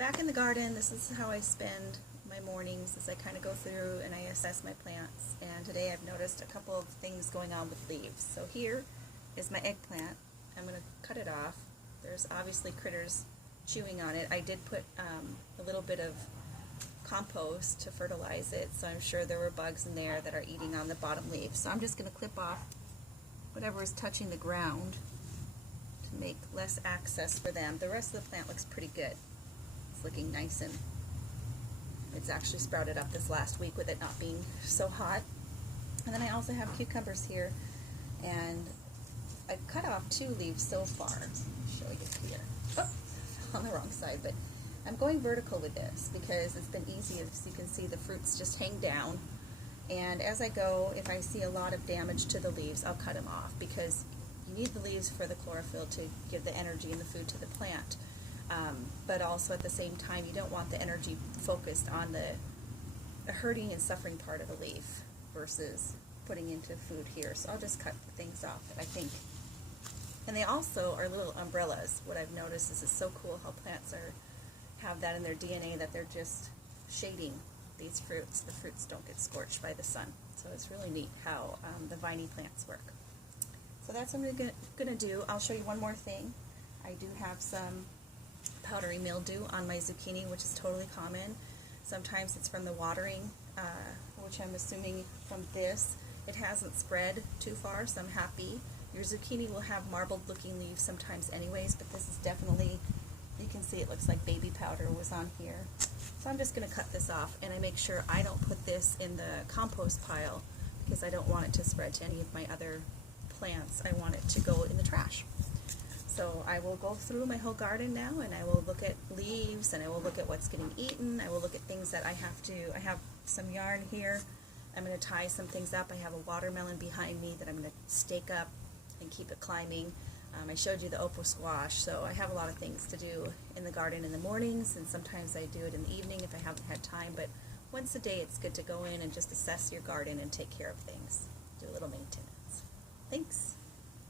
back in the garden, this is how I spend my mornings as I kind of go through and I assess my plants. And today I've noticed a couple of things going on with leaves. So here is my eggplant. I'm going to cut it off. There's obviously critters chewing on it. I did put a little bit of compost to fertilize it, so I'm sure there were bugs in there that are eating on the bottom leaves. So I'm just going to clip off whatever is touching the ground to make less access for them. The rest of the plant looks pretty good. It's looking nice, and it's actually sprouted up this last week with it not being so hot. And then I also have cucumbers here, and I've cut off 2 leaves so far. Let me show you here. Oh, on the wrong side, but I'm going vertical with this because it's been easy. As you can see, the fruits just hang down, and as I go, if I see a lot of damage to the leaves, I'll cut them off, because you need the leaves for the chlorophyll to give the energy and the food to the plant. But also at the same time, you don't want the energy focused on the hurting and suffering part of the leaf versus putting into food here. So I'll just cut things off that I think. And they also are little umbrellas. What I've noticed is it's so cool how plants have that in their DNA, that they're just shading these fruits. The fruits don't get scorched by the sun. So it's really neat how the viney plants work. So that's what I'm going to do. I'll show you one more thing. I do have some powdery mildew on my zucchini, which is totally common. Sometimes it's from the watering, which I'm assuming from this. It hasn't spread too far, so I'm happy. Your zucchini will have marbled looking leaves sometimes anyways, but this is definitely, you can see it looks like baby powder was on here. So I'm just going to cut this off, and I make sure I don't put this in the compost pile because I don't want it to spread to any of my other plants. I want it to go in the trash. So I will go through my whole garden now, and I will look at leaves, and I will look at what's getting eaten. I will look at things that I have some yarn here. I'm going to tie some things up. I have a watermelon behind me that I'm going to stake up and keep it climbing. I showed you the opal squash, so I have a lot of things to do in the garden in the mornings, and sometimes I do it in the evening if I haven't had time, but once a day it's good to go in and just assess your garden and take care of things. Do a little maintenance. Thanks.